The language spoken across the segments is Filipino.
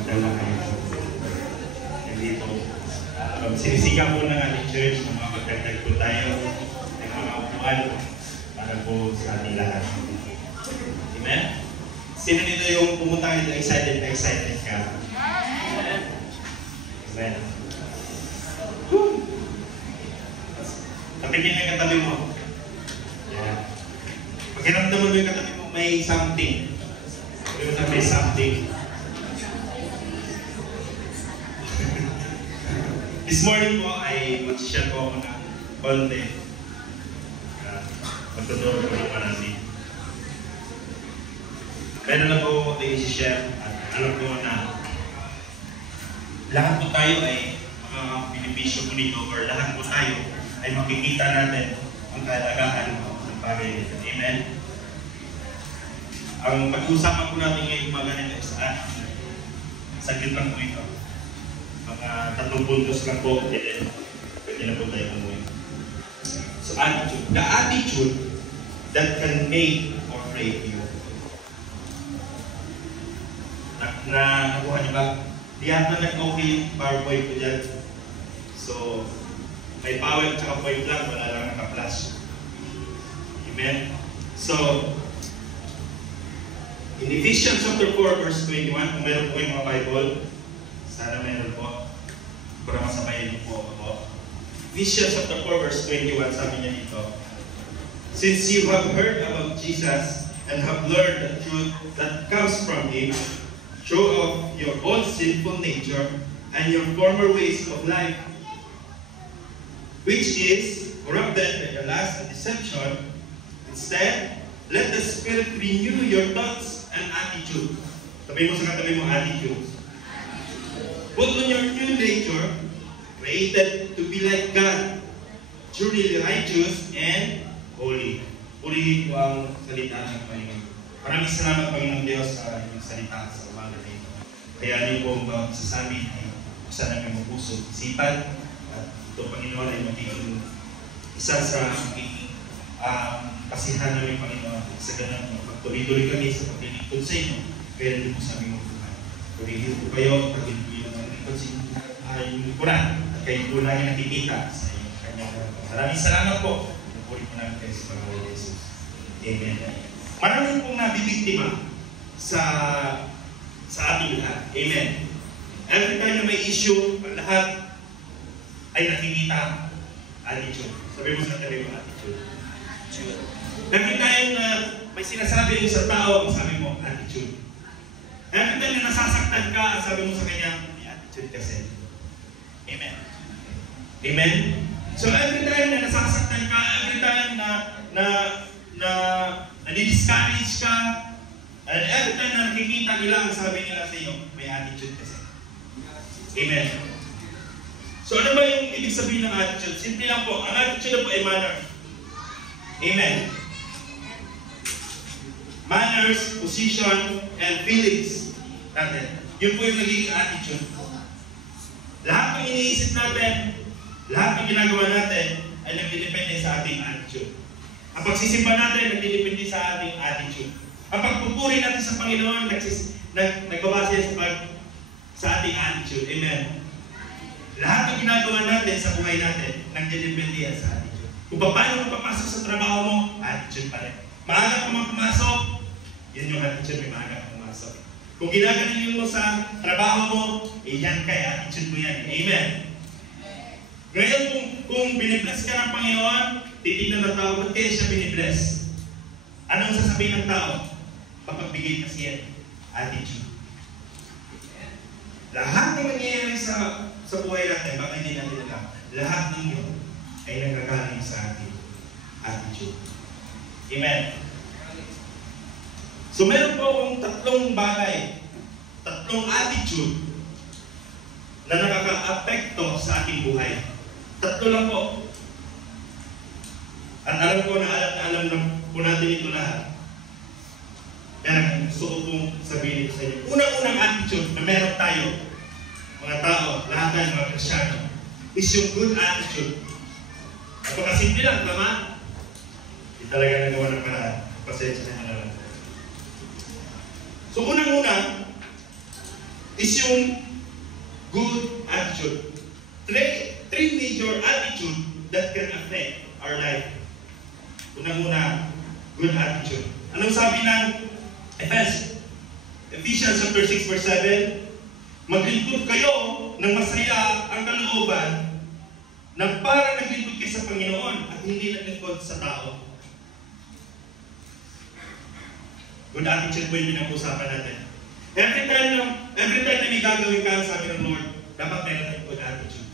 Magdala kayo. Nandito. Sinisigaw po ng ating church na makapagdagdag po tayo ng mga upuan para po sa ating lahat. Amen? Sino dito yung pumunta dito excited ka? Amen. Tapikin yung katabi mo. Yeah. Pagkiramdaman mo yung katabi mo, may something. May something. This morning po ay mag-share po ako ng konti. Magtuturo ko ng marami. Meron na po ako i-share at alam ko na lahat po tayo ay benepisyo po nito or lahat po tayo ay makikita natin ang kahalagahan ng bagay nito. Amen? Ang pag-uusapan po natin ngayong mga ganito is saglit lang po ito. Mga 3 puntos lang po, pwede na po tayo umuwi. So, attitude. The attitude that can make or break you. Nakuha niyo ba? Di yata nag-okay yung PowerPoint ko dyan. So, may power at saka point lang, wala lang naka-flash. Amen? So, in Ephesians chapter 4, verse 21, kung meron po yung mga Bible, sana meron po, para masabayan niyo po ako. Ephesians chapter 4, verse 21, sabi niya dito, since you have heard about Jesus and have learned the truth that comes from Him, throw off your own sinful nature and your former ways of life, which is corrupted by the lust and deception. Instead, let the Spirit renew your thoughts and attitude. Sabi mo sa katabi mo, attitude. Put on your new nature, created to be like God, truly righteous and holy. Purihin po ang salita ng Panginoon. Maraming salamat, Panginoon Diyos, sa inyong salita sa umaga na ito. Kaya niyo po ang bawat sasabi ay buksan namin ang puso, isipan, at ito, Panginoon, ay magiging isa sa kasihan namin, Panginoon. Sa ganun, magtuloy-tuloy kami sa paglilingkod sa inyo, kaya rin po sa aming upuan. Purihin po kayo, pag-ilingkod ang lingkod sa inyo, yung lingkuran, at kayo po namin nakikita sa inyong kanyang. Maraming salamat po. Puri po namin kayo sa Panginoon Jesus. Amen. Maraming pong nabibiktima sa ating lahat. Amen. Every time na may issue, ang lahat ay nakikita attitude. Sabi mo sa tabi mo, attitude. Every time na may sinasabi yung sa tao, ang sabi mo, attitude. Every time na nasasaktan ka, ang sabi mo sa kanya, may attitude kasi. Amen. Amen? So every time na nasasaktan ka, every time na nadi-discourage ka, and every time na nakikita nila, ang sabi nila sa iyo, may attitude kasi. Amen. So ano ba yung ibig sabihin ng attitude? Simple lang po. Ang attitude po ay manner. Amen. Manners, position, and feelings natin. Yun po yung nagiging attitude. Lahat ng iniisip natin, lahat ng ginagawa natin, ay nagdidepende sa ating attitude. Ang pagsisimba natin, nagdidepende sa ating attitude. Ang pagpupuri natin sa Panginoon, nagbabase sa ating attitude. Amen. Lahat ng ginagawa natin sa buhay natin, nagdidepende sa attitude. Kung paano mo papasok sa trabaho mo, attitude pa rin. Maaga ka pumasok, yun yung attitude, may maaga ka pumasok. Kung ginagaling mo sa trabaho mo, yan kay attitude mo yan. Amen. Ngayon, kung binibless ka ng Panginoon, titignan ng tao, ba't kaya siya binibless? Anong sasabihin ng tao? Papagbigay kasi yan. Attitude. Lahat ng nangyayari sa buhay natin, baka hindi natin alam, lahat ng yun ay nagagaling sa ating attitude. Amen. So meron po akong 3 bagay, 3 attitude na nakaka-apekto sa ating buhay. 3 lang po. At alam ko na alam po natin ito lahat. Kaya gusto ko pong sabihin ito sa inyo. Unang-unang attitude na meron tayo, mga tao, lahat tayo mga Kristyano, is yung good attitude. Napakasimple lang, tama? Hindi talaga nagawa ng paraan. Pasensya na lang. So unang-una, is yung good attitude. Three major attitude that can affect our life. Unang-una, good attitude. Anong sabi ng Ephesians chapter 6 verse 7? Maglingkod kayo ng masaya ang kalooban na para naglingkod kayo sa Panginoon at hindi naglingkod sa tao. Good attitude po yung pinag-usapan natin. Every time na may gagawin ka, sabi ng Lord, dapat meron tayong good attitude.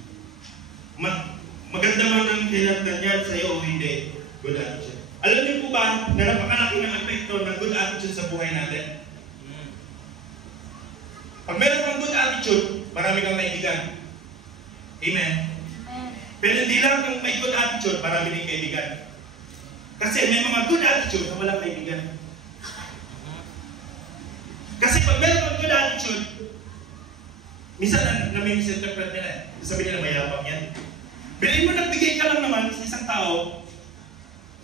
Maganda man ang hinatnan yan sa'yo o hindi, good attitude. Alam niyo po ba na napakalaki ng epekto ng good attitude sa buhay natin? Pag meron kang good attitude, marami kang kaibigan. Amen? Pero hindi lang kang may good attitude, marami din kaibigan. Kasi may mga good attitude na walang kaibigan. Kasi pag meron kang good attitude, minsan na may misinterpret nila. Sabi nila, mayabang yan. Bilhin mo nagbigay ka lang naman sa isang tao,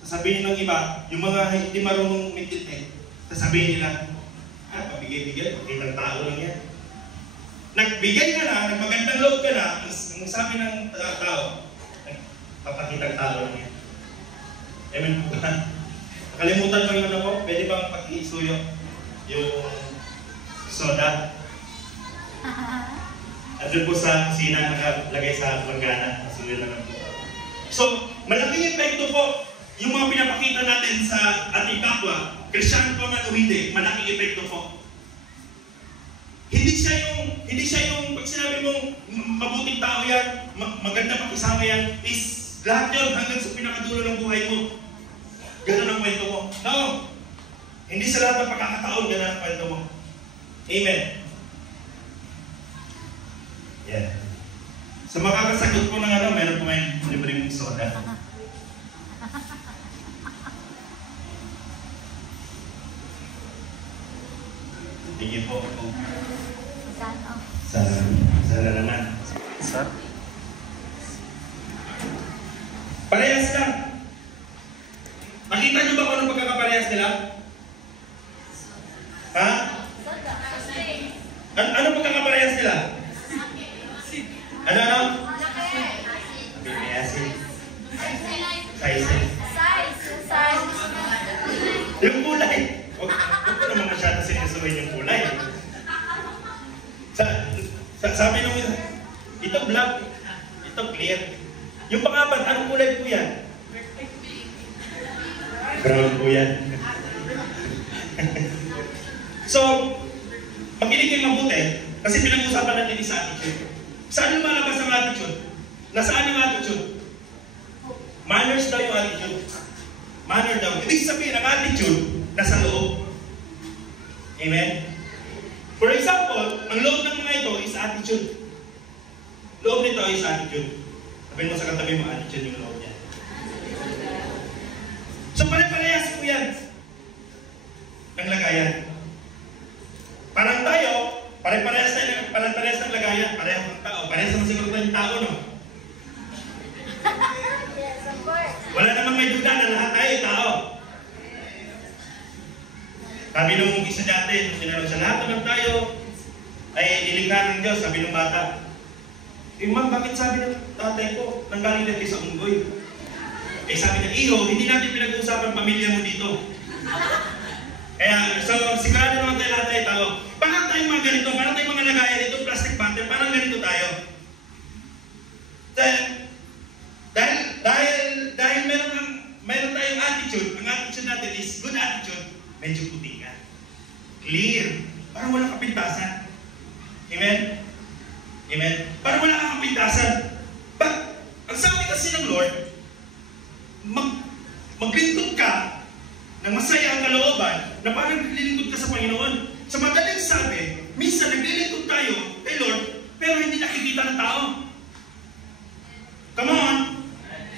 sasabihin ng iba, yung mga hindi marunong umintindi, sasabihin nila, pabigay-bigay, pagkitang tao lang yan. Nagbigay ka na, nagmagandang loob ka na, ang sabi ng tao, papakitang tao lang yan. Amen po ba? Nakalimutan ko yung ako, pwede bang pag-iisuyo yung soda? Andun po sa kusina, nakalagay sa langgana. Suyo naman po. So, malaking epekto po yung mga pinapakita natin sa ating kapwa, Kristyano pa man o hindi, malaking epekto po. Hindi siya yung pag sinabi mong mabuting tao yan, maganda makisama yan, is lahat yun hanggang sa pinakadulo ng buhay mo. Ganun ang kwento mo. No! Hindi sa lahat ng pagkakataon, ganun ang kwento mo. Amen. Yeah. Sa makakasagot po ng meron po ngayon libreng soda. Tingin po. Sana naman. Sir? Parehas lang. Makita niyo ba kung anong pagkakaparehas nila? Ha? Ano pagkakaparehas nila? Ano? Size. Yung kulay. Huwag ko naman masyado sinusuhin yung kulay. Sabi nung ito black, ito clear. Yung pangapat, anong kulay po yan? Brown po yan. So, makinig kayo mabuti, kasi pinag-usapan natin sa attitude. Saan lumalabas ang attitude? Nasaan yung attitude? Manners daw yung attitude. Manner daw. Ibig sabihin, ang attitude, nasa loob. Amen? For example, ang loob ng mga ito is attitude. Loob nito is attitude. Sabihin mo sa katabi mo, attitude yung loob niya. So, pare-parehas po yan. Ang lagayan. Parang tayo, pare-parehas ng lagayan, parehas ng tao. Parehas naman siguro tayong tao, no? Yes, of course. Wala namang may duda na lahat tayo tao. Sabi nung isa dati, nung tinanong sa lahat naman tayo, ay nilikha ng Diyos, sabi ng bata. Ma'am, bakit sabi ng tatay ko, nanggaling na sa unggoy? Sabi niya, Iho, hindi natin pinag-uusapan pamilya mo dito. Kaya, so, sigurado naman tayo lahat tayo tao. Parang tayong mga ganito, parang tayong mga lagayan dito, plastic bottle, parang ganito tayo. Dahil meron tayong attitude, ang attitude natin is good attitude, medyo puti ka. Clear. Parang walang kapintasan. Amen? Amen? Parang wala kang kapintasan. But, ang sabi kasi ng Lord, maglingkod ka ng masaya ang kalooban na parang naglilingkod ka sa Panginoon. Sa madaling sabi, minsan naglilingkod tayo kay Lord, pero hindi nakikita ng tao. Come on!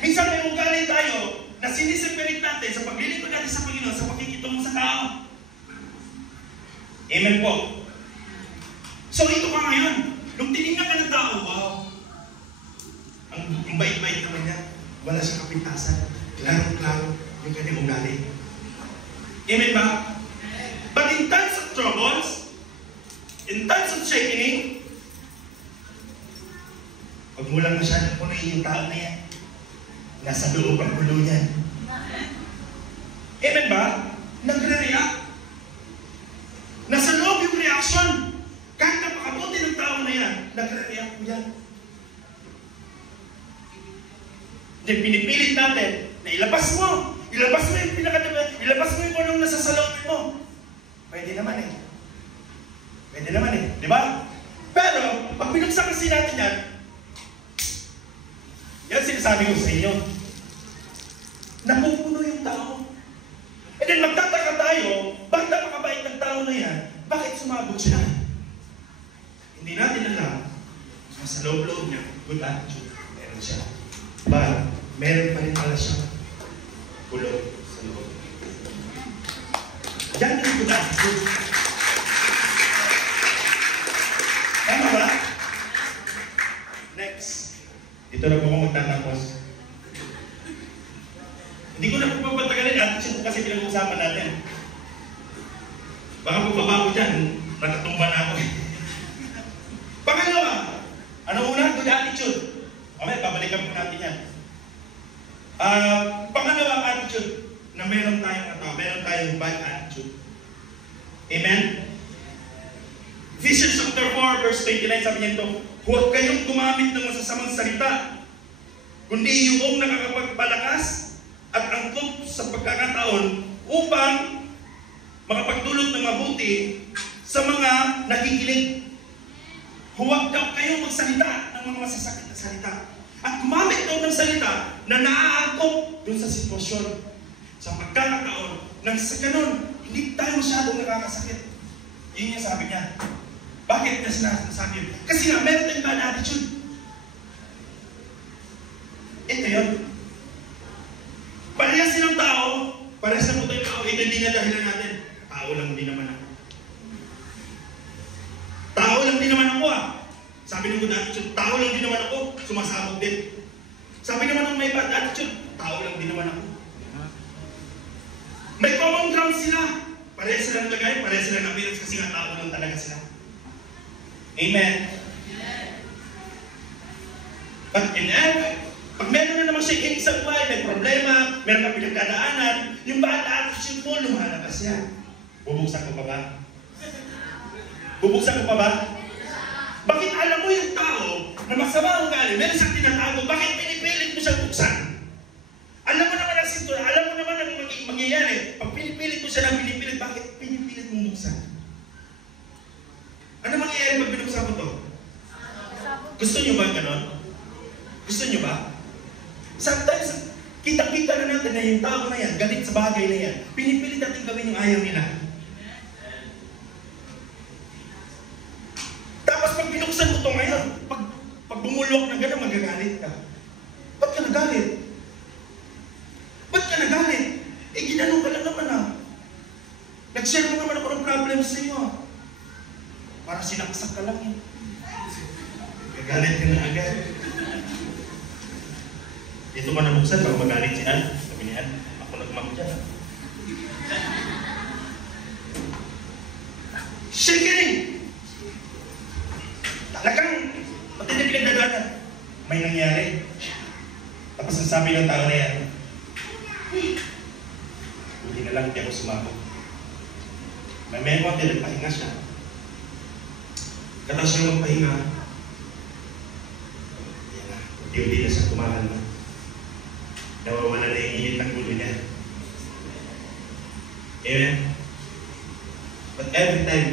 Minsan may ugali tayo na siniseparate natin sa paglilingkod natin sa Panginoon sa pakikitungo sa tao. Amen po. So ito pa ngayon, nung tinignan ka ng tao, wow, ang bait-bait naman niya, wala siyang kapintasan, klaro-klaro yung kanyang ugali. Amen ba? But in times of troubles, In times of shaking, pag mo lang masyadong punuin yung tao na yan, nasa loob ang gulo niyan. Amen ba? Nagre-react. Nasa loob yung reaction. Kahit napakabuti ng tao na yan, nagre-react mo yan. Then pinipilit natin na ilabas mo yung ilabas mo yung anong nasa salopin mo. Pwede naman eh. Di ba? Pero, pag binuksan kasi natin yan sinasabi ko sa inyo. Napupuno yung tao. And then magtataka tayo, bakit napakabait ng tao na yan? Bakit sumabot siya? Hindi natin alam. Sa loob-loob niya, good attitude. Meron siya. But, meron pa rin pala siya kulog sa loob. Yan yung good attitude. Tama ba? Next. Dito na po ako magtatapos. Hindi ko na po papatagalin attitude kasi pinag-uusapan natin. Baka pagbabago dyan, nakatumba na ako. Pangalawa, ano una? Good attitude. Okay, babalikan po natin yan. Pangalawa attitude na meron tayong bad attitude. Amen? Ephesians chapter 4 verse 29 sabi niya ito, huwag kayong gumamit ng masasamang salita, kundi yung nakakapagpalakas at angkop sa pagkakataon upang makapagdulot ng mabuti sa mga nakikinig. Huwag daw kayong magsalita ng mga masasakit na salita. At gumamit daw ng salita na naaangkop dun sa sitwasyon, sa pagkakataon, nang sa ganun, hindi tayo masyadong nakakasakit. Yun yung sabi niya. Bakit niya sinasabi yun? Kasi nga, meron tayong bad attitude. Ito yun. Parehas silang tao, parehas na po tayong tao, hindi na dahilan natin. Tao lang din naman ako. Tao lang din naman ako Sabi ng good attitude, tao lang din naman ako, sumasabog din. Sabi naman ng may bad attitude, tao lang din naman ako. May common ground sila. Parehas silang lagay, parehas silang appearance kasi nga tao lang talaga sila. Amen. But in pag meron na naman siya sa buhay, may problema, meron kang pinagdadaanan, yung bad attitude mo, lumalabas yan. Bubuksan ko pa ba? Bubuksan ko pa ba? Bakit alam mo yung tao na masama ang ugali, meron siyang tinatago, bakit pinipilit mo siyang buksan? Alam mo naman ang sitwasyon, alam mo naman ang mangyayari. Pag pinipilit mo siya ng pinipilit, bakit pinipilit mo buksan? Ano mangyayari pag binuksan mo to? Gusto nyo ba ganon? Gusto nyo ba? Sometimes, kita-kita na natin na yung tao na yan, galit sa bagay na yan, pinipilit natin gawin yung ayaw nila. Tapos pag binuksan mo ito ngayon, pag bumulok na gano'n, magagalit ka. Ba't ka nagalit? Ba't ka nagalit? Eh, ginanong ka lang naman Nag-share mo naman ako ng problem sa iyo Para sinaksak ka lang Gagalit ka na agad. Dito ka nabuksan, baka magalit si Ann. Sabi ni Ann, ako nagmako dyan. Shaking! Talagang, pati na pinagdadaanan. May nangyari. Tapos ang sabi ng tao na yan, hindi na lang, hindi ako sumabog. May konti, nagpahinga siya. Katapos siya magpahinga, yan na, hindi na siya kumakalma. Nawawala na yung init ng gulo niya. Amen? But every time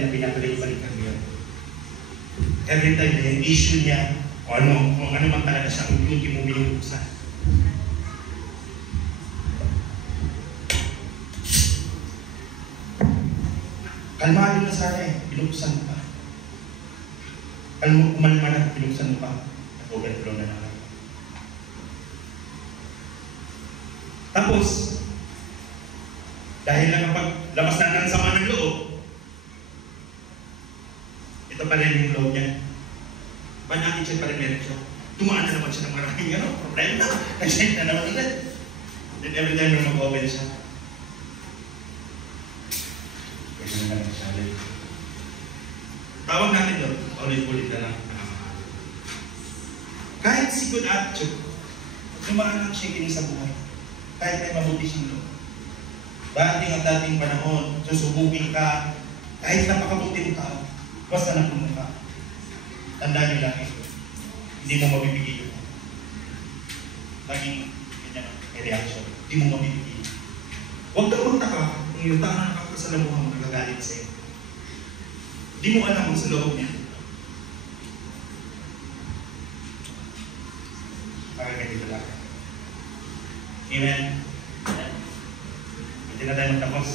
na pinapalik-balikan niya, every time na yung issue niya, kung ano man talaga siya, kung yung mo binubuksan. Kalmado na sana binubuksan mo pa. Alam mo, kumalma na, binubuksan mo pa. Nag-overflow na naman. Tapos, dahil na kapag labas na ng sama ng loob, ito pa rin yung loob niya. Bad attitude pa rin meron siya. Tumaan na naman siya ng maraming problema. Nag-send na naman ulit. Then every time na mag-open siya. Ganyan lang ang challenge. Tawag natin doon, ulit-ulit na lang. Kahit si good attitude, dumaan ang shaking sa buhay. Kahit may mabuti siyang loob. Dating at dating panahon, susubukin ka, kahit napakabuti mo tao, basta napuno ka. Tandaan niyo lang ito. Hindi mo mabibigay yun. Laging ganyan ang reaction. Hindi mo mabibigay. Huwag kang magtaka kung yung tao na nakakasalamuhan mo nagagalit sa'yo. Hindi mo alam ang sa loob niya. Ganito lang. Amen? Hindi na tayo magtapos.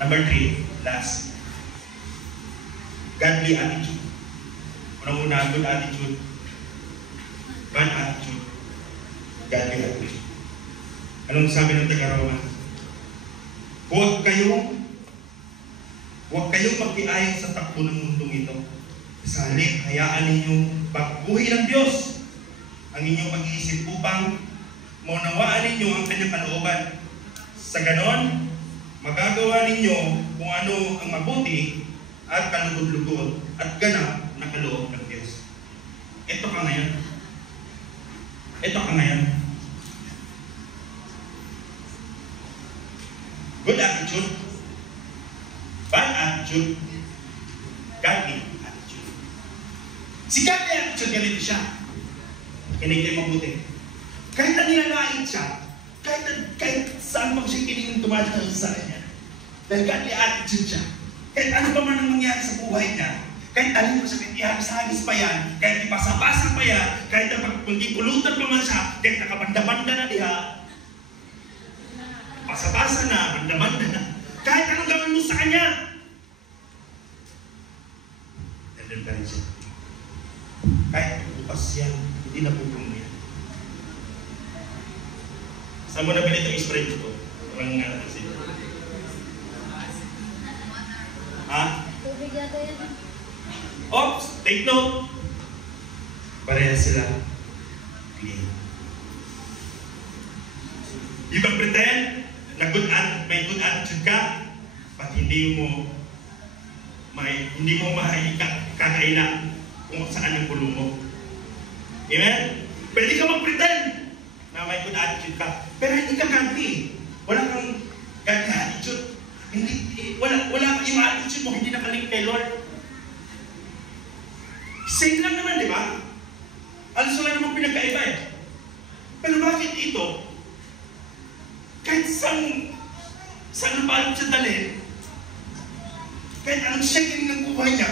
Number 3, last. Godly attitude. Unang-una, good attitude. Bad attitude. Godly attitude. Anong sabi ng taga-Roma? Huwag kayong magkiayon sa takbo ng mundong ito. Sa halip, hayaan ninyong pagbuhay ng Diyos ang inyong pag-iisip upang maunawaan ninyo ang kanyang kalooban. Sa ganon, magagawa ninyo kung ano ang mabuti at kalugod-lugod at ganap na kaloob ng Diyos. Ito ka ngayon. Good attitude, bad attitude, godly attitude. Si godly attitude, ganito siya. Kinig kayo mabuti. Kahit na nilalait siya, kahit saan pa siya kinig tumatawag sa kanya. Dahil godly attitude siya. Kahit ano pa man ang mangyari sa buhay niya, kahit alin mo siya, ihagis-hagis pa yan, kahit ipasa-pasa pa yan, kahit magkikulutan pa man siya, kahit nakabanda-banda na diha, pasa-pasa na, banda-banda na, kahit anong gawin mo sa kanya, nandun pa rin siya. Kahit bukas yan, hindi na pupunong yan. Saan mo nabili itong spray ko? Walang nga natin siya. Ha? Tubig yata yan. Oops! Take note! Pareha sila. Okay. You can pretend na may good attitude ka, but hindi mo kakaila kung saan ang pulo mo. Amen? Pwede ka mag-pretend na may good attitude ka, pero hindi ka godly. Wala kang godly attitude. Wala yung attitude mo, hindi nakalink kay Lord. Same lang naman, di ba? Alas wala namang pinagkaiba eh. Pero bakit ito? Kahit saan nabalot siya dalhin, kahit anong shaking ng buhay niya,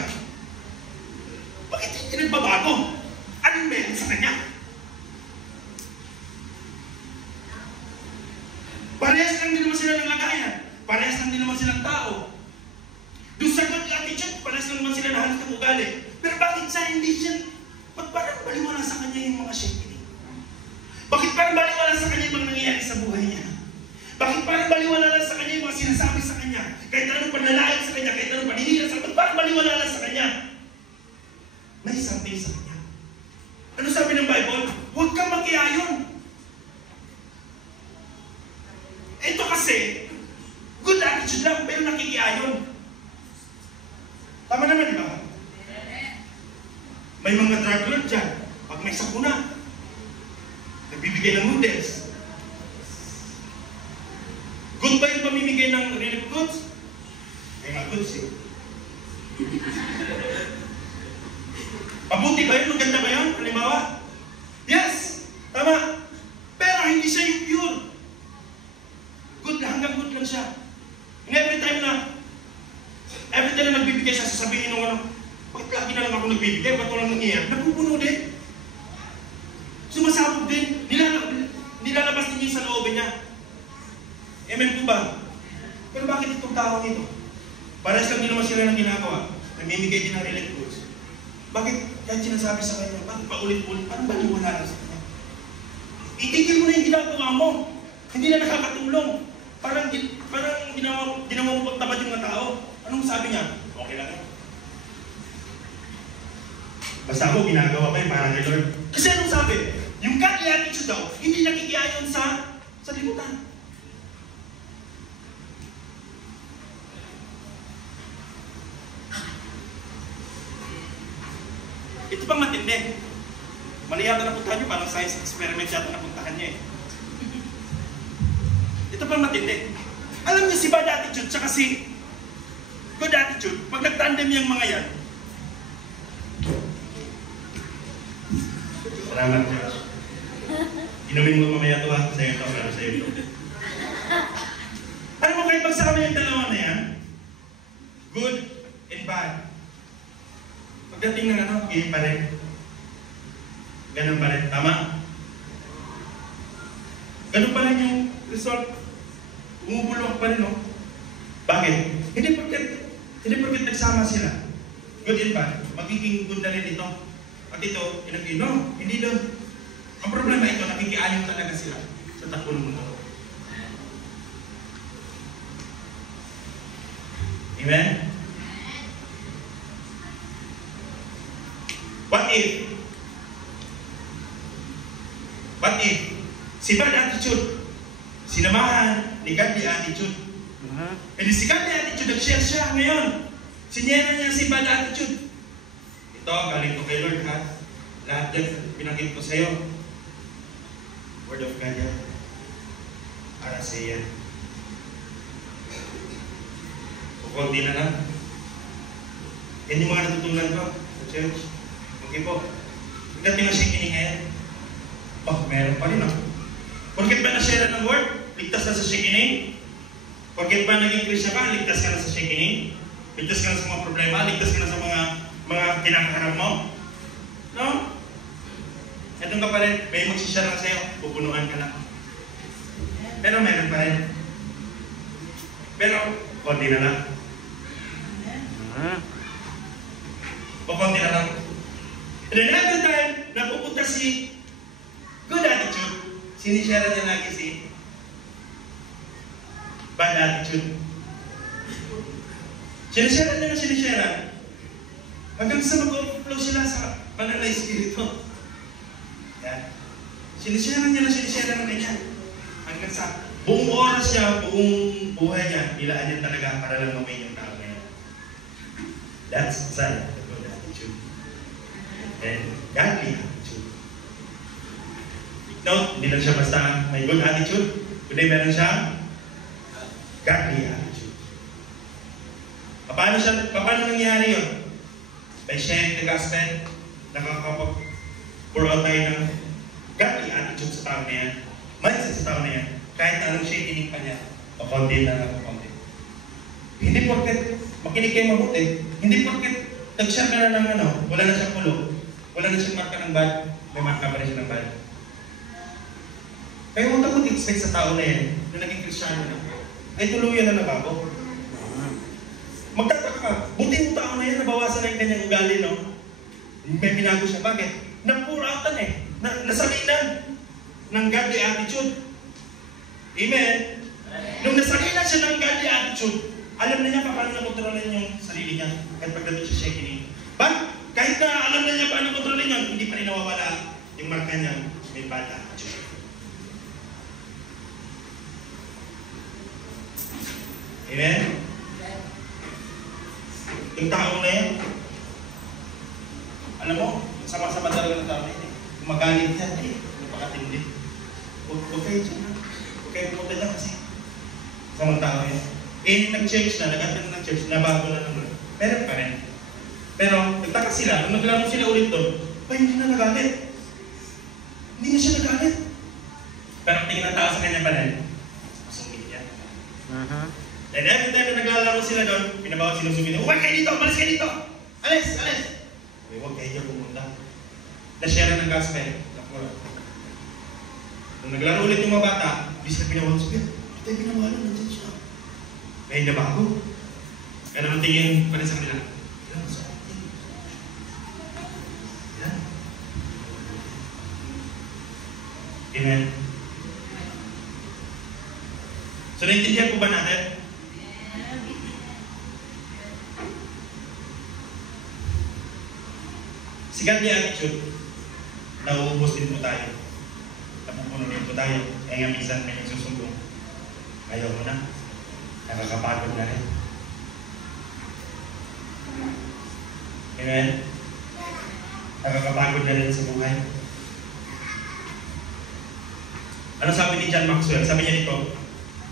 bakit hindi nagbabago? Anong meron sa kanya? Parehas lang din naman sila ng lagayan. Parehas lang din naman silang tao. Doon sa good attitude, parehas lang naman sila na halos ng ugali. Pero bakit sa hindi siya, ba't parang baliwala sa kanya yung mga shaking? Bakit parang baliwala sa kanya yung mga nangyayari sa buhay niya? Bakit parang baliwala lang sa kanya yung mga sinasabi sa kanya? Kahit anong panlalait sa kanya, kahit anong paninira sa kanya, ba't parang baliwala lang sa kanya? May something sa kanya. Ano sabi ng Bible? Huwag kang makiayon. Ito kasi, good attitude lang, pero nakikiayon. Tama naman, di ba? May mga drug lord dyan. Pag may sakuna, nagbibigay ng noodles. Good ba yung pamimigay ng relief goods? May mga goods eh. Mabuti ba yun? Maganda ba yun? Halimbawa? Yes! Tama! Pero hindi siya yung pure. Good na, hanggang good lang siya. And every time na nagbibigay siya, sasabihin nung ano, bakit lagi na lang ako nagbibigay? Ba't walang nangyayari? Napupuno din. Sumasabog din. Nilalabas din niya sa loobin niya. Amen po ba? Pero bakit itong tao nito? Parehas lang din naman sila ng ginagawa. Namimigay din ng relief goods. Bakit kahit sinasabi sa kanya, bakit paulit-ulit? Parang baliwala lang sa kanya. Itigil mo na yung ginagawa mo. Hindi na nakakatulong. Parang ginawa mo pagtabad yung mga tao. Anong sabi niya? Okay lang yan. Basta ako ginagawa ko yung parang kay Lord. Kasi anong sabi? Yung godly attitude daw, hindi nakikiayon sa libutan. Ito pang matindi. Mali yata napuntahan nyo, parang science experiment yata napuntahan nyo eh. Ito pang matindi. Alam niyo si bad attitude tsaka si good attitude, pag nagtandem yung mga yan. Salamat, Josh. Inumin mo mamaya ito ha, sa'yo ito, pero sa'yo ito. Alam mo, kahit magsama yung dalawa na yan, good and bad. Pagdating ng ano, gay pa rin. Ganun pa rin. Tama? Ganun pa rin yung result. Umubulok pa rin, no? Bakit? Hindi porket nagsama sila. Good and bad. Magiging good na rin ito. At ito, no, hindi daw. Ang problema ito, nakikiayon talaga sila sa takbo ng mundo. Amen? What if si bad attitude sinamahan ni godly attitude? E di si godly attitude nag-share siya ngayon. Sinyera niya si bad attitude. Ito, galing ko kay Lord ha. Lahat yan, pinakit ko sa'yo. Word of God yan. Para sa iyan. Kukunti na lang. Yan yung mga natutunan ko sa church. Okay po. Pagdating na siya ngayon. Meron pa rin ako. Porket ba na-share ng word? Ligtas na sa shaking? Porket ba naging Christian ka? Ligtas ka na sa shaking? Ligtas ka na sa mga problema? Ligtas ka na sa mga kinakaharap mo? No? Ito ka pa rin, may magsishare lang sa'yo, pupunuan ka lang. Pero meron pa rin. Pero, konti na lang. O konti na lang. And then every time, napupunta si good attitude, sinishare niya lagi si bad attitude. Sinishare niya na sinishare. Hanggang sa mag-overflow sila sa banal na espiritu. Yan. Sinishare niya na sinishare na ganyan. Hanggang sa buong oras niya, buong buhay niya, ilaan niya talaga para lang mamayin yung tao niya. That's sign of good attitude. And godly attitude. Note, hindi lang siya basta may good attitude, kundi meron siya godly attitude. Paano nangyari yun? By sharing the gospel, nakakapag-pour out tayo ng godly attitude sa tao na yan. Mindset sa tao na yan. Kahit anong shaking pa niya, o konti na lang, o konti. Hindi porket makinig kayo mabuti, hindi porket nag-share ka na ng ano, wala na siyang pulo, wala na siyang marka ng bad, may marka pa rin siya ng bad. Kaya huwag akong expect sa tao na yan, na naging Kristiyano na, ay tuluyan na nabago. Magtataka ka, buti yung tao na yan, nabawasan na yung kanyang ugali, no? May binago siya. Bakit? Napuratan eh. Nasalinan ng godly attitude. Amen? Nung nasalinan siya ng godly attitude, alam na niya paano na kontrolin yung sarili niya kahit pagdating siya shaking. Kahit na alam na niya paano kontrolin yun, hindi pa rin nawawala yung marka niya, may bad attitude. Amen? Yung tao na yan, alam mo, sama-sama talaga ng tao na yan eh. Kumagalit yan eh, napakatindi. Huwag kayo dyan ha. Huwag kayo pumunta dyan kasi samang tao yan. Nag-change na, nag-attend ng church, nabago na naman. Meron pa rin. Pero, nagtaka sila, nung naglaro sila ulit doon, hindi na nagalit. Hindi na siya nagalit. Pero tingin ng tao sa kanya pa rin, masungit yan. And every time na naglalaro sila doon, pinabawat sinusungit, huwag kayo dito, malis kayo dito! Alis! Huwag kayo dyan pumunta. Na-share ng gospel. Nung naglaro ulit yung mga bata, hindi sila pinawala sa kanya. Ito yung pinawala, nandiyan siya. Kaya hindi bago. Kaya naman tingin pa rin sa kanila. Yan, sa atin. Yan. Amen. So, naintindihan po ba natin? Si godly attitude, nauubos din po tayo. Napupuno din po tayo. Kaya nga minsan may nagsusumbong. Ayaw mo na. Nakakapagod na rin. Amen? Nakakapagod na rin sa buhay. Ano sabi ni John Maxwell? Sabi niya dito,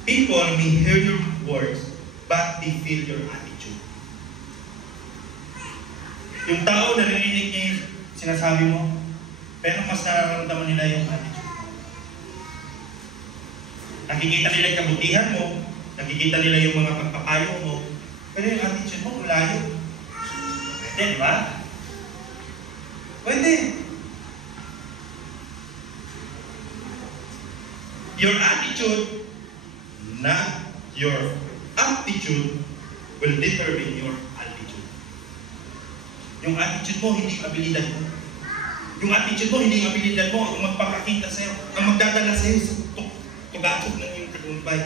people may hear your words, but they feel your attitude. Yung tao narinig niya yung sinasabi mo, pero mas nararamdaman nila yung attitude mo. Nakikita nila yung kabutihan mo, nakikita nila yung mga pagpapayo mo, pero yung attitude mo, malayo. Pwede, di ba? Pwede. Your attitude, not your aptitude, will determine your altitude. Yung attitude mo, hindi yung abilidad mo. Yung attitude mo, hindi yung abilidad mo ang magpapakita sa'yo, ang magdadala sa'yo sa tugasok ng iyong tagumpay.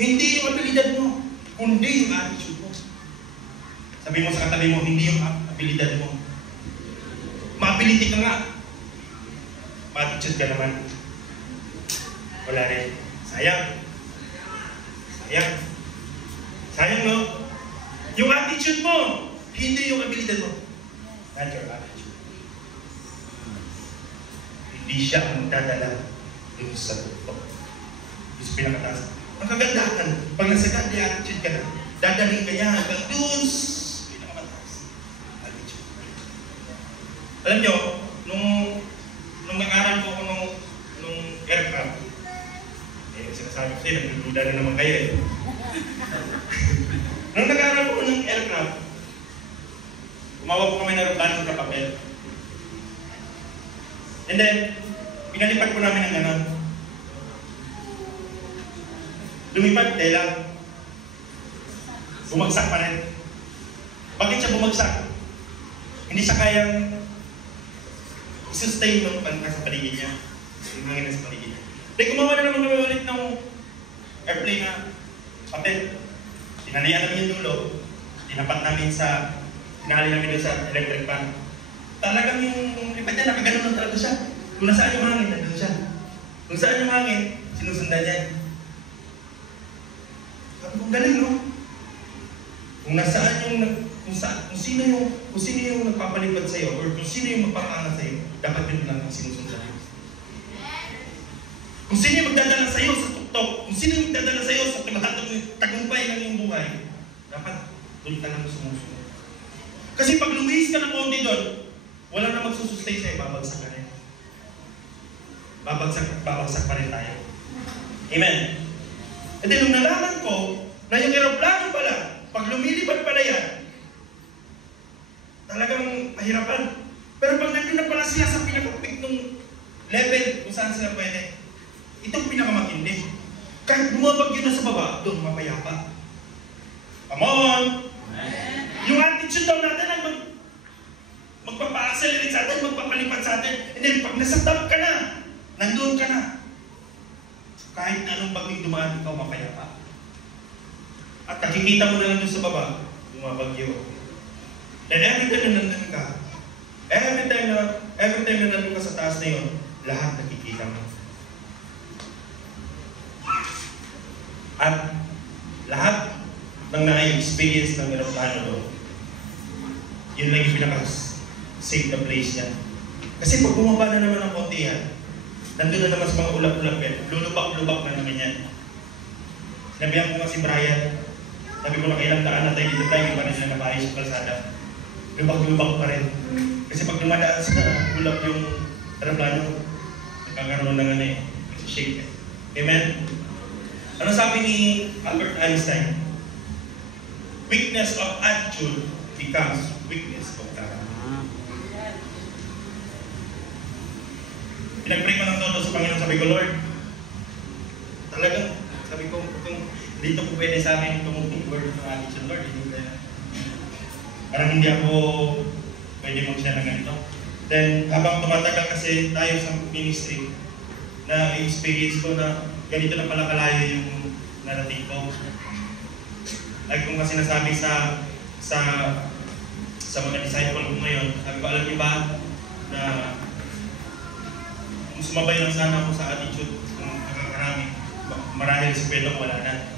Hindi yung abilidad mo, kundi yung attitude mo. Sabi mo sa katabi mo, hindi yung abilidad mo. Ma-ability ka nga. Ma-attitude ka naman. Wala rin. Sayang. Sayang. Sayang, no? Yung attitude mo, hindi yung abilidad mo. Not your attitude. Hindi siya ang dadala yung sa tuktok. Yung sa pinakataas. Ang kagandahan, pag nasagad yung attitude ka na, dadalhin ka niya hanggang doon sa pinakamataas. Attitude. Alam nyo, nung nag-aral ko ako nung aircraft, sinasabi ko sa'yo, nagdududa na naman kayo eh. Nung nag-aaral ko ng aircraft, gumawa po kami ng aeroplano sa papel. And then, pinalipad po namin ng ganon. Lumipad, tela. Bumagsak pa rin. Bakit siya bumagsak? Hindi siya kayang sustain ng nasa paligid niya. Yung hangin nasa paligid niya. Dahil gumawa na naman kami ulit ng airplane na papel. Tinalian namin yung dulo, tinapat namin tinali namin doon sa electric fan. Talagang yung lipad niya, nakaganon lang talaga siya. Kung nasaan yung hangin, nandun siya. Kung saan yung hangin, sinusundan niya. Sabi kong galing, no? Kung nasaan kung sino yung nagpapalipad sa'yo, or kung sino yung magpapaangat sa'yo, dapat yun lang ang sinusundan. Kung sino yung magdadala sa'yo sa tuktok, kung sino yung magdadala sa'yo sa tagumpay ng iyong buhay, dapat doon ka lang sumusunod. Kasi pag lumis ka ng konti doon, wala na magsusustay sa'yo, babagsak ka rin. Babagsak pa rin tayo. Amen? At then, nung nalaman ko na yung aeroplano pala, pag lumilipad pala yan, talagang mahirapan. Pero pag nandun na pala sila sa pinaka-peak ng level kung saan sila pwede, itong pinakamatindi. Kahit bumabagyo na sa baba, doon mapayapa. Come on! Yung attitude daw natin ay magpapa-accelerate sa atin, magpapalipad sa atin. And then pag nasa top ka na, nandun ka na. Kahit anong bagyong dumaan, ikaw mapayapa. At nakikita mo na lang doon sa baba, bumabagyo. And every time na nandun ka, every time na nandun ka sa taas na yun, lahat nakikita mo. At lahat ng na-experience ng aeroplano doon, yun lang yung pinaka-safe na place niya. Kasi pag bumaba na naman ng konti yan, nandun na naman sa mga ulap-ulap yan, lulubak-lubak na naman yan. Sinabihan ko nga si Brian, sabi ko na kailang daan na tayo dito tayo, hindi pa rin sila nabayos sa kalsada. Lubak-lubak pa rin. Kasi pag dumadaan sa ulap yung aeroplano, nagkakaroon na nga shake. Amen? Ano sabi ni Albert Einstein? Weakness of attitude becomes weakness of character. Pinag-pray ko ng todo sa Panginoon, sabi ko, Lord, talagang, sabi ko, kung dito po pwede sa akin itong word ng attitude, Lord, hindi pwede. Parang hindi ako pwede mag-share ng ganito. Then, habang tumatagal kasi tayo sa ministry, na experience ko na ganito na pala kalayo yung narating ko. Like kung kasi sinasabi sa mga disciple ko ngayon, sabi ko, alam niyo ba na kung sumabay lang sana ako sa attitude ng nakakarami, marahil si Pedro wala na.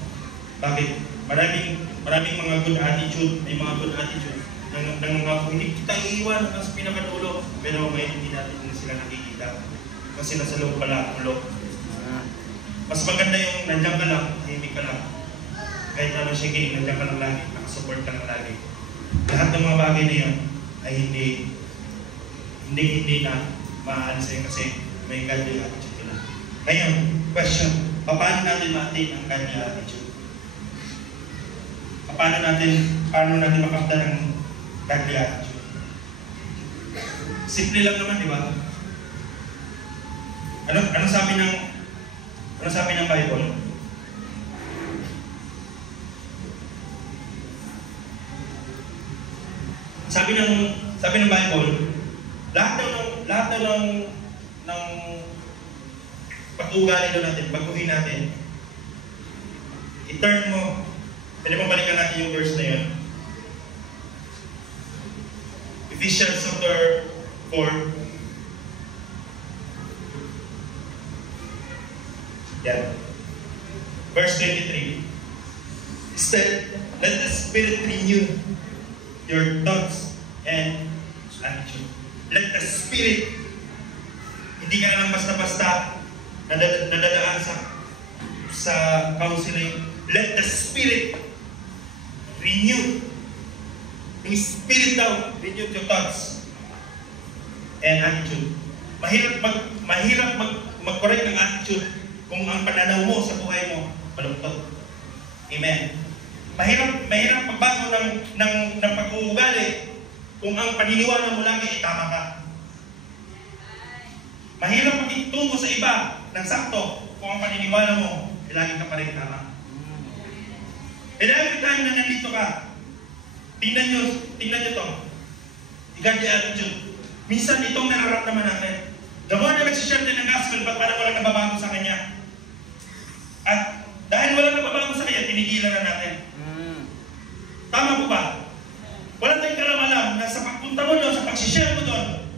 Bakit? Maraming mga good attitude, may mga good attitude, hindi kita iiwan hanggang sa pinakadulo, pero ngayon hindi natin sila nakikita. Kasi nasa loob pala ang ulo. Mas maganda yung nandiyan ka lang, tahimik ka lang. Kahit ano siya, nandiyan ka lang lagi, nakasupport ka lang lagi. Lahat ng mga bagay na yun ay hindi na maalis sa'yo kasi may godly attitude ka na. Ngayon, question, paano natin ma-attain ang godly attitude? Paano natin makapta ng godly attitude? Simple lang naman, di ba? Ano sabi ng Bible? Sabi ng Bible, lahat ng pag-uugali natin, baguhin natin, i-turn mo, pwede mo balikan natin yung verse na yun. Ephesians chapter 4. Yan. Verse 23. Instead, let the Spirit renew your thoughts and attitude. Let the Spirit, hindi ka na lang basta-basta nadadaan sa counseling. Let the Spirit renew. Yung Spirit daw, renew your thoughts and attitude. Mahirap mag-correct ng attitude kung ang pananaw mo sa buhay mo baluktot. Amen. Mahirap magbago ng pag-uugali kung ang paniniwala mo lagi ay tama ka. Mahirap magtungo sa iba ng sakto kung ang paniniwala mo ay lagi ka pa rin tama. And every time na nandito ka, tingnan nyo to. Godly attitude. Minsan itong nararamdaman natin. The more na nagsishare din ng gospel, ba't parang walang nababago sa kanya? At dahil walang nababago sa kanya, tinigilan na natin. Tama po ba? Wala tayong kalam-alam na sa pagpunta mo doon, sa pagsishare mo doon,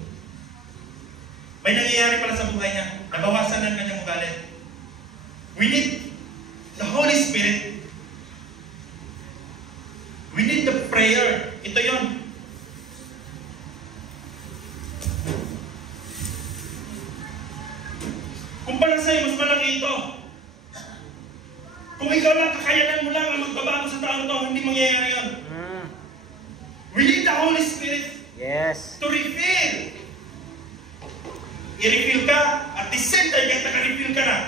may nangyayari pala sa buhay niya. Nabawasan ng kanyang ugali. We need the Holy Spirit. We need the prayer. Ito yon. Kung para sa'yo, mas malaki ito. Kung ikaw lang, kakayanan mo lang ang magbabago sa taong to, hindi mangyayari yun. We need the Holy Spirit to refill. I-refill ka, at the same time, kahit naka-refill ka na,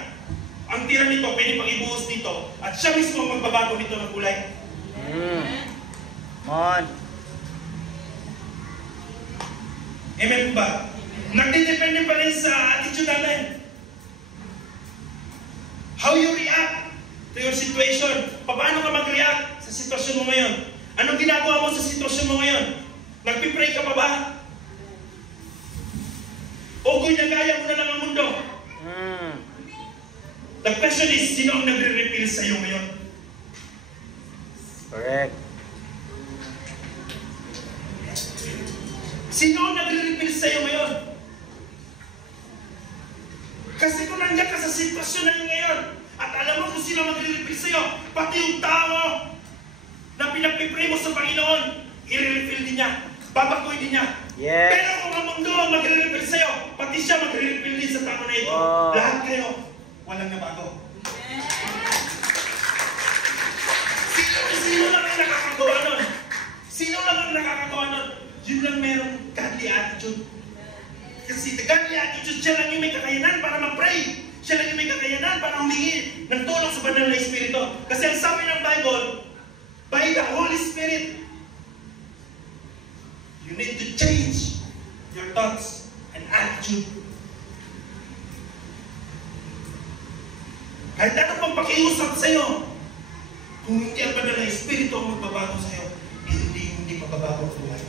ang tira nito, pwede pang ibuhos dito, at siya mismo ang magbabago nito ng kulay. Amen po ba? Nagdidepende pa rin sa attitude natin. How you react to your situation. Paano ka mag-react sa sitwasyon mo ngayon? Anong ginagawa mo sa sitwasyon mo ngayon? Nagpipray ka pa ba? O ginagaya mo na lang ang mundo? The question is, sino ang nagre-refill sa iyo ngayon? Correct. Sino ang nagre-refill sa iyo ngayon? Kasi kung nandiyan ka sa sitwasyon na yun ngayon, at alam mo kung sino magre-refill sa iyo, pati yung tao na pinagpipray mo sa Panginoon, i-refill din niya, babagoy din niya. Yes. Pero kung ang mundo ang magre-refill sa iyo, pati siya magre-refill din sa tao na ito. Lahat kayo, walang nabago. Sino lang ang nakakagawa nun? Sino lang ang nakakagawa nun? Yun lang merong godly attitude. Kasi the godly attitude, siya lang yung may kakayanan para mag-pray. Siya lang yung may kakayanan para humingi ng tulong sa banal na Espiritu. Kasi ang sabi ng Bible, by the Holy Spirit, you need to change your thoughts and attitude. Kahit ano pang pakiusap sa iyo, kung hindi ang banal na Espiritu ang magbabago sa iyo, hindi mababago ang buhay.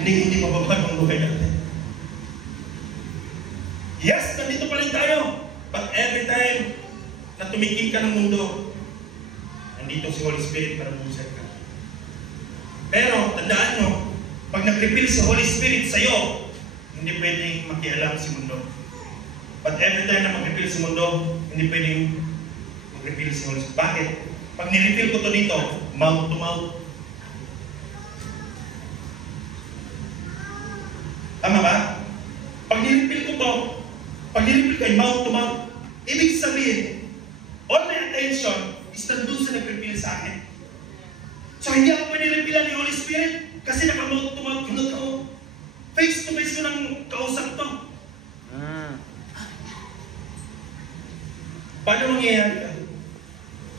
Hindi mababago ang buhay natin. Yes, nandito pa rin tayo. But every time na tumikim ka ng mundo, nandito si Holy Spirit para bumusay ka. Pero, tandaan nyo, pag nag-refill si Holy Spirit sa iyo, hindi pwedeng makialam si mundo. But every time na mag-refill si mundo, hindi pwedeng mag-refill si Holy Spirit. Bakit? Pag nirefill ko to dito, mouth to mouth. Tama ba? Pag niripil ko to, pag niripil ko, mouth to mouth, ibig sabihin, all my attention is nandun sa nag-reveal sa akin. So hindi ako pwede revealan ni Holy Spirit kasi naka-mouth to mouth ko na to. Face to face ko ng kausap to. Paano mangyayari ka?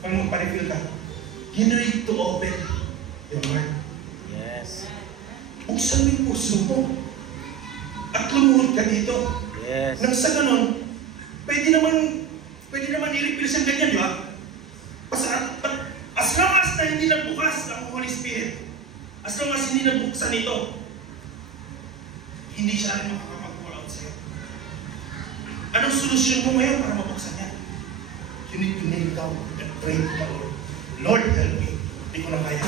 Pag magpa-reveal ka, you need to open your heart. Yes. Buksan mo yung puso mo. At lumuhod ka dito. Yes. Nang sa ganun, pwede naman i-reveal siyang ganyan, di ba? As long as na hindi nagbukas ang Holy Spirit, as long as hindi nabuksan ito, hindi siya rin makakapag-call out sa'yo. Anong solusyon mo ngayon para mabuksan yan? You need to kneel down and pray to the Lord. Lord, help me. Hindi ko na kaya.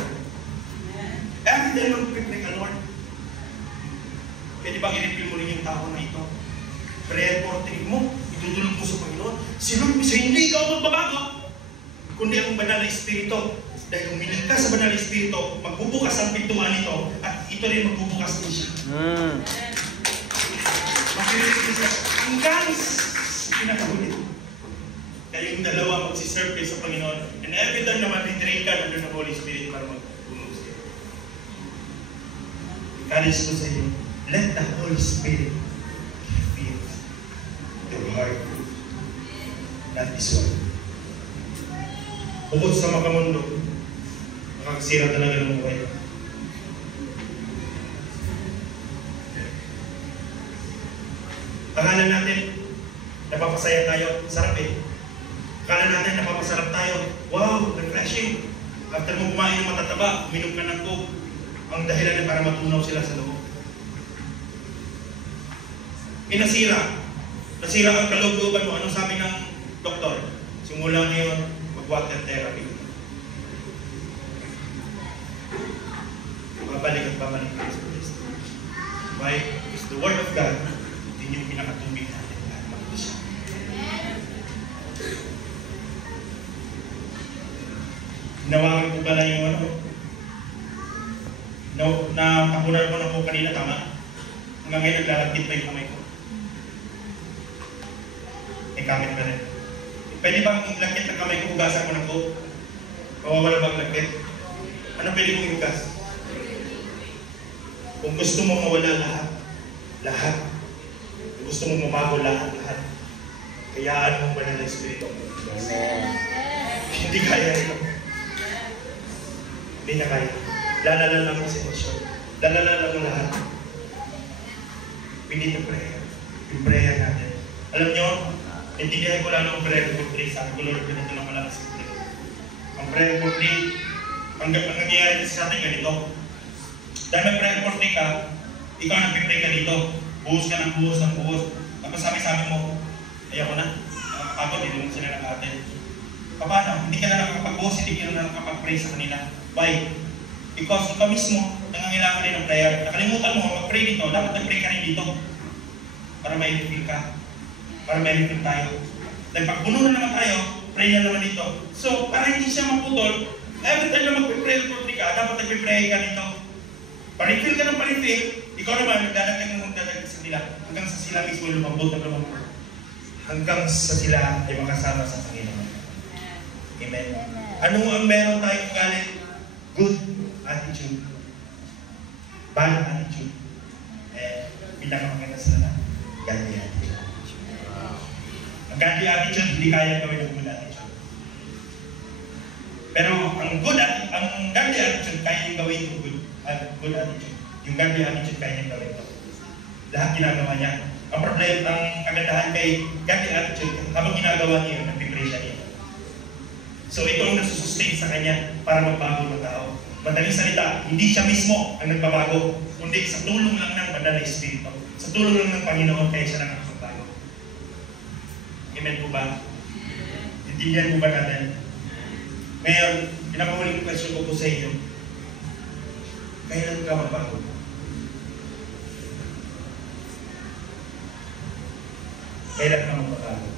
Every day mag-pray ka, Lord. Pwede bang i-reveal mo rin yung tao na ito? Prayer portrait mo, itutulong mo sa Panginoon. So hindi ikaw magbabago, kundi ang banal na Espiritu. Dahil umiling ka sa banal na Espiritu, magbubukas ang pintuan nito at ito rin magbubukas din siya. Makirinig siya. Hanggang pinakahuli. Kayong dalawa magsiserve kayo sa Panginoon. And every time naman, titrain ka nandun ng Holy Spirit para magtulong sa'yo. Encourage ko sa iyo, let the Holy Spirit fill your heart. Not this one. Bukod sa makamundo, nakakasira talaga ng buhay. Akala natin, napapasaya tayo, sarap eh. Akala natin, napapasarap tayo, wow, refreshing. After mo kumain ng matataba, uminom ka ng Coke, ang dahilan ay para matunaw sila sa loob. Nasira ang kalooban mo. Anong sabi ng doktor? Simula ngayon, mag-water therapy. Babalik at babalik ka sa Kristo. Why? Because the Word of God, hindi yung pinakatubig natin para magto siya. Hinawakan ko pala yung nakakunan ko na po kanina, tama? Hanggang ngayon, naglalagkit pa yung kamay ko. May kamit na rin. Pwede bang lagkit ng kamay ko, hugasan ko ng Coke? Mawawala bang lagkit? Ano pwede kong hugas? Kung gusto mo mawala lahat. Kung gusto mo mabago lahat. Kayaan mo ba na Espiritu? Hindi kaya ito. Hindi na kaya. Lalala lang ang sitwasyon. Lalala lang ang lahat. We need to pray. Yung prayer natin. Alam nyo, intindihan ko lang ang prayer for 3. Sabi ko, Lord, ganito lang wala sa Espiritu. Ang prayer for 3, ang nangyayari sa atin ganito. Dahil may prayer for 3 ka, ikaw nagpipray ka dito. Buhos ka ng buhos. Tapos sabi mo, ayaw ko na. Nakakapagod, hindi mo sila nag-attend. Paano? Hindi ka na nakakapag-buhos, hindi ka na nakakapag-pray sa kanila. Why? Because ikaw mismo, nangangailangan rin ng prayer. Nakalimutan mo, mag-pray dito, dapat nag-pray ka rin dito. Para may refill ka. Para may refill tayo. Dahil pag puno na naman tayo, pray na naman dito. So, para hindi siya maputol, every time na mag-pray for 3 ka, dapat nag-pray ka dito. Pa-refill ka ng pa-refill, ikaw naman, magdadagdag sa kanila. Hanggang sa sila mismo lumambot. Hanggang sa sila ay makasama sa Panginoon. Amen. Ano ang meron tayong galit? Good attitude. Bad attitude. Pinakamaganda sa lahat. Godly attitude. Ang godly attitude, hindi kaya gawin ng good attitude. Pero ang godly attitude, kaya niyang gawin yung good attitude. Yung godly attitude, kaya niyang gawin ito. Lahat ginagawa niya. Ang problema, ang kagandahan kay godly attitude, habang ginagawa niya yun, nagpipray siya niya. So ito ang nasusustain sa kanya para magbago ng tao. Madaling salita, hindi siya mismo ang nagbabago, kundi sa tulong lang ng banal na Espiritu. Sa tulong lang ng Panginoon, kaya siya nakakapagbago. Amen po ba? Intindihan po ba natin? Ngayon, pinakamuling question ko po sa inyo. Kailan ka magbago? Kailan ka magbago?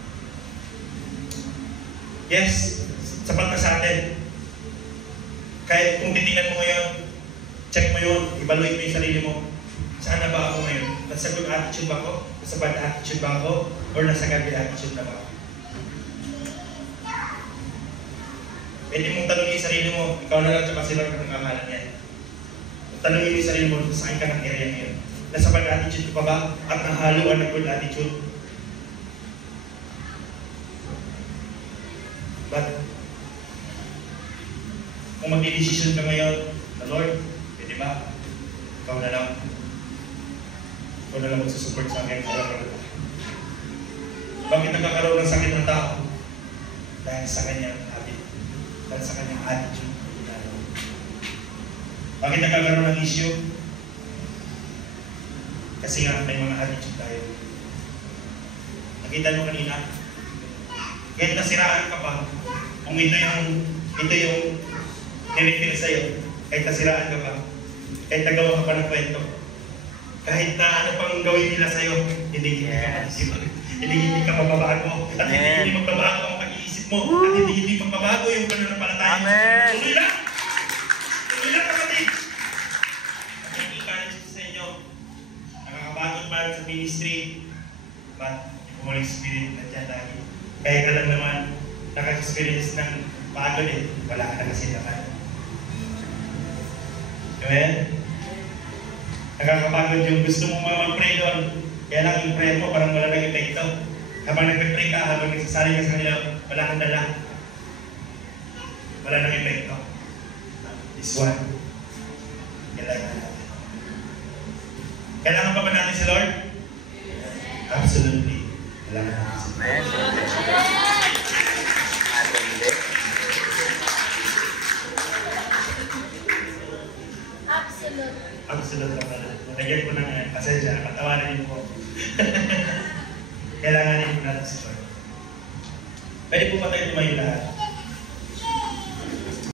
Yes, sapat ka sa atin. Kahit kung titingnan mo ngayon, check mo yun, evaluate mo yung sarili mo. Sana ba ako ngayon? Nasa good attitude ba ako? Nasa bad attitude ba ako? Or nasa godly attitude na ba ako? Pwede mong tanongin yung sarili mo, ikaw na lang tsaka si Lord ang kamalan yan. Tanongin mo yung sarili mo, saan ka ng area ngayon? Nasa bad attitude pa ba? At nahaluan ng good attitude? But, kung magdidesisyon ka ngayon, na Lord, pwede ba? Ikaw na lang. Ikaw na lang magsusupport sa akin. Bakit nagkakaroon ng sakit ng tao? Dahil sa kanyang habit. Dahil sa kanyang attitude. Bakit nagkakaroon ng issue? Kasi nga may mga attitude tayo. Nakita nyo kanina? Kahit nasiraan ka pa, kung ito yung niripil sa'yo, kahit nasiraan ka pa, kahit nagawa ka pa ng kwento, kahit na ano pang gawin nila sa'yo, hindi ka matisip. Hindi ka mababago. At hindi magbabago ang pag-iisip mo. At hindi magbabago yung pananampalataya mo. Tuloy lang! Tuloy lang, kapatid! At nag-encourage sa inyo, nakakapagod pa sa ministry, but yung Holy Spirit nandiyan lagi. Kaya ka lang naman naka-experience ng pagod wala ka na kasi naman. Amen? Nakakapagod yung gusto mong mag-pray doon. Kaya lang yung prayer mo parang wala nang epekto. Habang nag-pray ka, habang nagsasali ka sa kanila, wala kang dala. Wala nang epekto. This one. Kailangan natin. Kailangan pa ba natin si Lord? Absolutely. Kailangan natin si Lord. Absolute lang pala. Nagyan ko na nga, pasensya, katawanan niyo po. Kailanganin po natin si Lord. Pwede po ba tayo tumayo lahat?